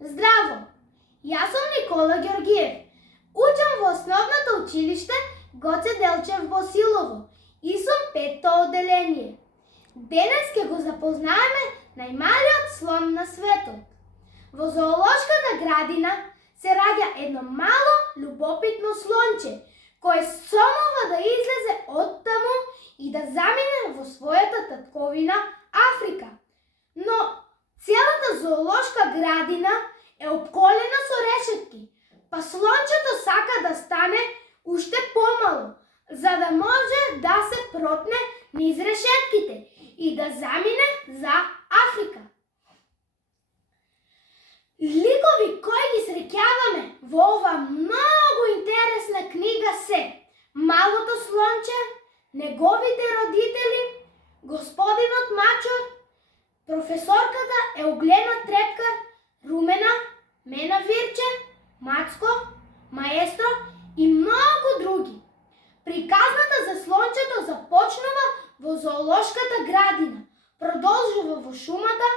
Здраво! Јас сум Никола Ѓоргиев. Учам во основното училиште Гоце Делчев во Силово и сум 5-то одделение. Денес ќе го запознаеме најмалиот слон на светот. Во зоолошката градина се раѓа едно мало, љубопитно слонче, кое сонува да излезе од таму и да замине во својата татковина Африка. Но целата зоолошка градина е опколена со решетки, па слончето сака да стане уште помало, за да може да се протне низ решетките и да замине за Африка. Ликови кои ги среќаваме во ова многу интересна книга се Малото слонче, неговите родители, Господинот Мачор, професорката Еуглена Трепкар, Румена, Мена Вирче, Мацко, Маестро и многу други. Приказната за слончето започнува во зоолошката градина, продолжува во шумата,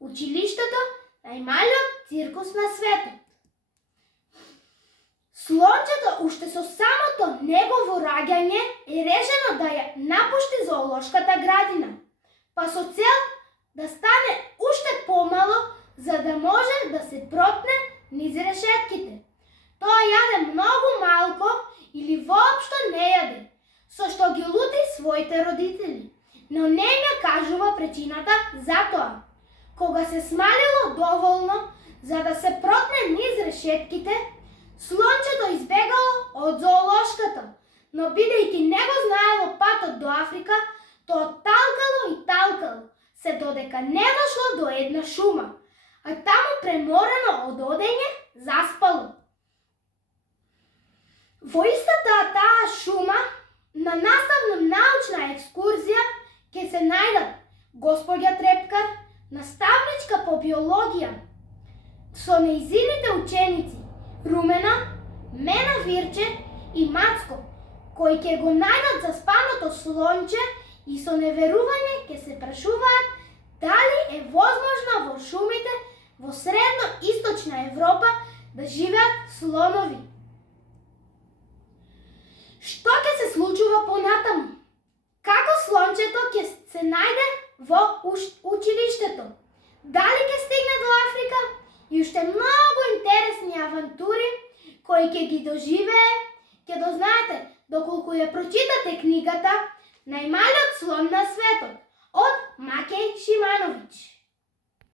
училиштето, најмалиот циркус на светот. Слончето уште со самото негово раѓање е решено да ја напушти зоолошката градина, па со цел да стане уште помало, за да може да се протне низ решетките. Тоа јаде многу малко или воопшто не јаде, со што ги лути своите родители, но не им ја кажува причината за тоа. Кога се смалило доволно за да се протне низ решетките, слончето избегало од зоолошката, но бидејќи не го знаело патот до Африка, тоа талкало и талкало, се додека не дошло до една шума, а таму преморено од одење заспало. Во истата таа шума, на наставно-научна екскурзија, ќе се најдат господја Трепкар, наставничка по биологија, со нејзините ученици Румена, Мена Вирче и Мацко, кои ќе го најдат заспаното слонче и со неверување ќе се прашуваат дали е возможно во шумите во средно-источна Европа да живеат слонови. Што ќе се случува понатаму? Како слончето ќе се најде во училиштето? Дали ќе стигне до Африка? И уште многу интересни авантури кои ќе ги доживее, ќе дознаете доколку ја прочитате книгата Најмалиот слон на светот од Макеј Шимановиќ.